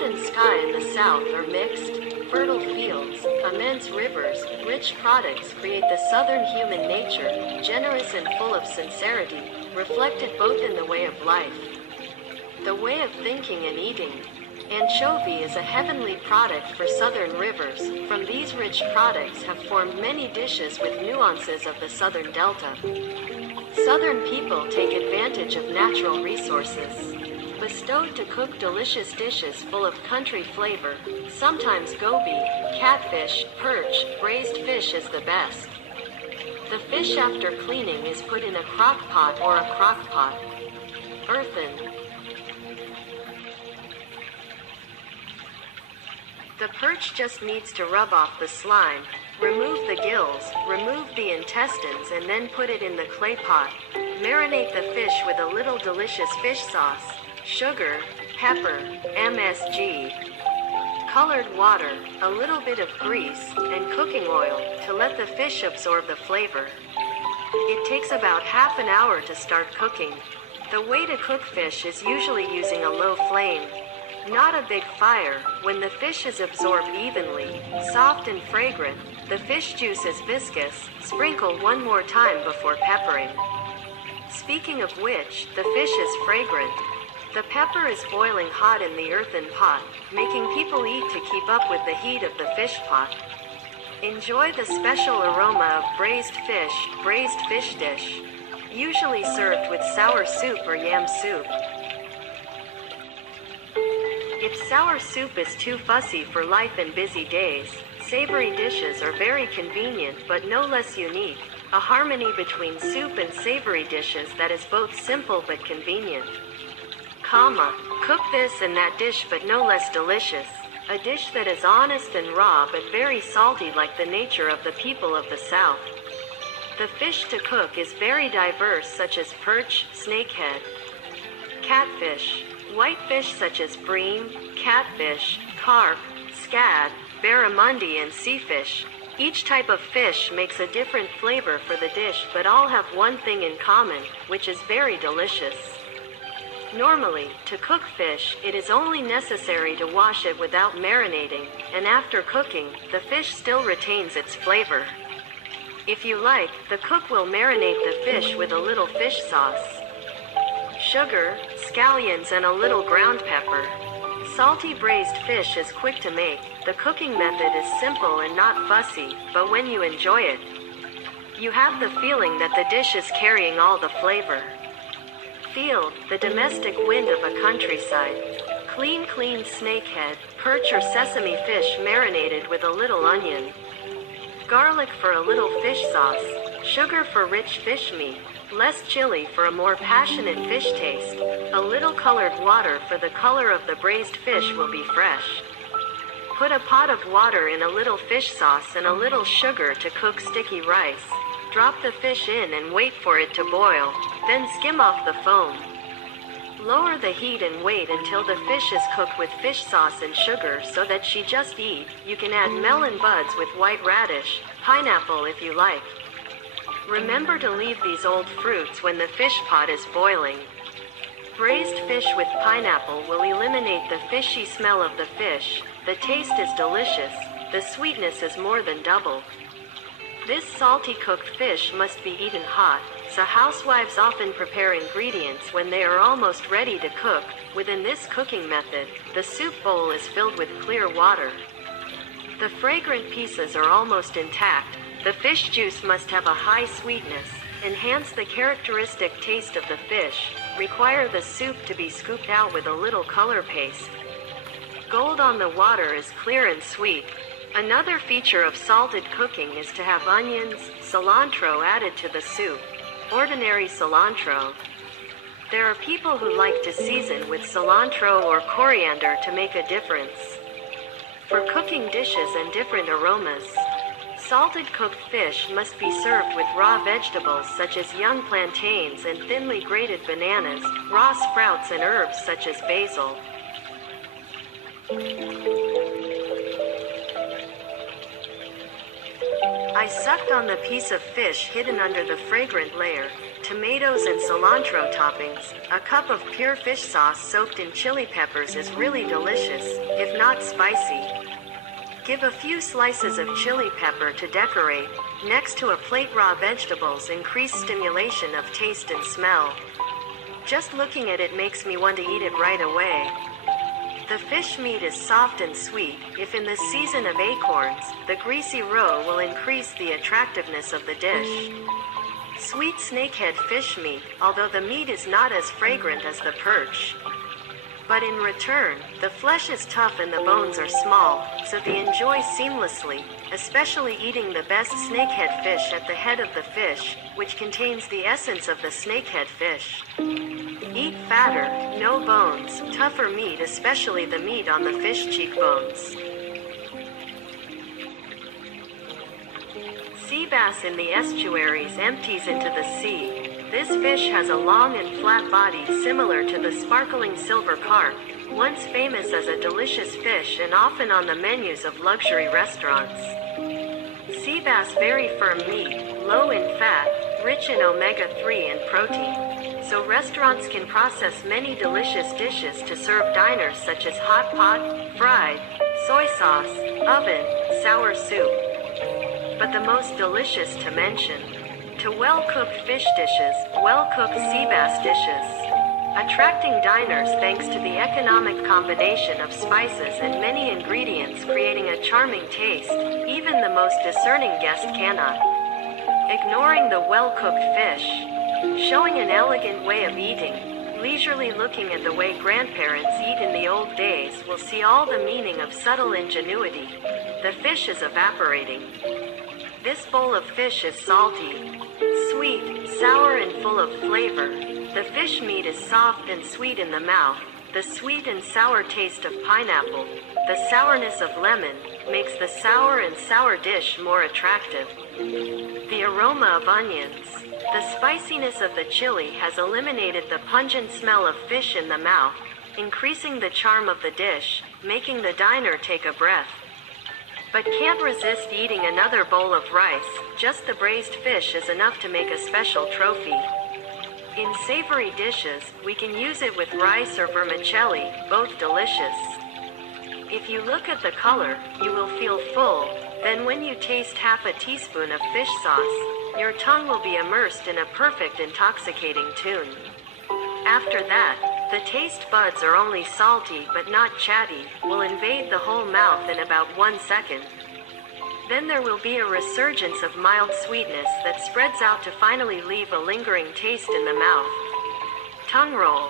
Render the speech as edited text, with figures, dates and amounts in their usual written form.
land and sky in the south are mixed, fertile fields, immense rivers, rich products create the southern human nature, generous and full of sincerity, reflected both in the way of life, the way of thinking and eating. Anchovy is a heavenly product for southern rivers. From these rich products have formed many dishes with nuances of the southern delta. Southern people take advantage of natural resources, bestowed to cook delicious dishes full of country flavor, sometimes goby, catfish, perch, braised fish is the best. The fish after cleaning is put in a crock pot or a crock pot. Earthen. The perch just needs to rub off the slime, remove the gills, remove the intestines and then put it in the clay pot. Marinate the fish with a little delicious fish sauce, sugar, pepper, MSG, colored water, a little bit of grease, and cooking oil to let the fish absorb the flavor. It takes about half an hour to start cooking. The way to cook fish is usually using a low flame, not a big fire. When the fish is absorbed evenly, soft and fragrant, the fish juice is viscous, sprinkle one more time before peppering. Speaking of which, the fish is fragrant. The pepper is boiling hot in the earthen pot, making people eat to keep up with the heat of the fish pot. Enjoy the special aroma of braised fish dish, usually served with sour soup or yam soup. If sour soup is too fussy for life in busy days, savory dishes are very convenient but no less unique, a harmony between soup and savory dishes that is both simple but convenient. Cook this and that dish but no less delicious, a dish that is honest and raw but very salty like the nature of the people of the South. The fish to cook is very diverse such as perch, snakehead, catfish, whitefish such as bream, catfish, carp, scad, barramundi and seafish. Each type of fish makes a different flavor for the dish but all have one thing in common, which is very delicious. Normally, to cook fish, it is only necessary to wash it without marinating, and after cooking, the fish still retains its flavor. If you like, the cook will marinate the fish with a little fish sauce, sugar, scallions and a little ground pepper. Salty braised fish is quick to make. The cooking method is simple and not fussy, but when you enjoy it, you have the feeling that the dish is carrying all the flavor. Feel the domestic wind of a countryside. Clean snakehead, perch or sesame fish marinated with a little onion, garlic for a little fish sauce, sugar for rich fish meat, less chili for a more passionate fish taste, a little colored water for the color of the braised fish will be fresh. Put a pot of water in a little fish sauce and a little sugar to cook sticky rice. Drop the fish in and wait for it to boil, then skim off the foam. Lower the heat and wait until the fish is cooked with fish sauce and sugar so that she just eat. You can add melon buds with white radish, pineapple if you like. Remember to leave these old fruits when the fish pot is boiling. Braised fish with pineapple will eliminate the fishy smell of the fish. The taste is delicious. The sweetness is more than double. This salty cooked fish must be eaten hot, so housewives often prepare ingredients when they are almost ready to cook. Within this cooking method, the soup bowl is filled with clear water. The fragrant pieces are almost intact. The fish juice must have a high sweetness, enhance the characteristic taste of the fish, require the soup to be scooped out with a little color paste. Gold on the water is clear and sweet. Another feature of salted cooking is to have onions, cilantro added to the soup. Ordinary cilantro. There are people who like to season with cilantro or coriander to make a difference. For cooking dishes and different aromas, salted cooked fish must be served with raw vegetables such as young plantains and thinly grated bananas, raw sprouts and herbs such as basil. I sucked on the piece of fish hidden under the fragrant layer. tomatoes and cilantro toppings, a cup of pure fish sauce soaked in chili peppers is really delicious, if not spicy. Give a few slices of chili pepper to decorate. Next to a plate, raw vegetables increase stimulation of taste and smell. Just looking at it makes me want to eat it right away. The fish meat is soft and sweet. If in the season of acorns, the greasy roe will increase the attractiveness of the dish. Sweet snakehead fish meat, although the meat is not as fragrant as the perch. But in return, the flesh is tough and the bones are small, so they enjoy seamlessly, especially eating the best snakehead fish at the head of the fish, which contains the essence of the snakehead fish. Eat fatter, no bones, tougher meat, especially the meat on the fish cheekbones. Sea bass in the estuaries empties into the sea. This fish has a long and flat body similar to the sparkling silver carp, once famous as a delicious fish and often on the menus of luxury restaurants. Sea bass very firm meat, low in fat, rich in omega-3 and protein. So restaurants can process many delicious dishes to serve diners such as hot pot, fried, soy sauce, oven, sour soup. But the most delicious to mention, to well-cooked fish dishes, well-cooked sea bass dishes. Attracting diners thanks to the economic combination of spices and many ingredients, creating a charming taste, even the most discerning guest cannot. Ignoring the well-cooked fish. Showing an elegant way of eating, leisurely looking at the way grandparents eat in the old days will see all the meaning of subtle ingenuity. The fish is evaporating. This bowl of fish is salty, sweet, sour and full of flavor. The fish meat is soft and sweet in the mouth. The sweet and sour taste of pineapple, the sourness of lemon, makes the sour and sour dish more attractive. The aroma of onions. The spiciness of the chili has eliminated the pungent smell of fish in the mouth, increasing the charm of the dish, making the diner take a breath. But can't resist eating another bowl of rice. Just the braised fish is enough to make a special trophy. In savory dishes, we can use it with rice or vermicelli, both delicious. If you look at the color, you will feel full. Then when you taste half a teaspoon of fish sauce, your tongue will be immersed in a perfect intoxicating tune. After that, the taste buds are only salty but not chatty, will invade the whole mouth in about 1 second. Then there will be a resurgence of mild sweetness that spreads out to finally leave a lingering taste in the mouth. Tongue roll.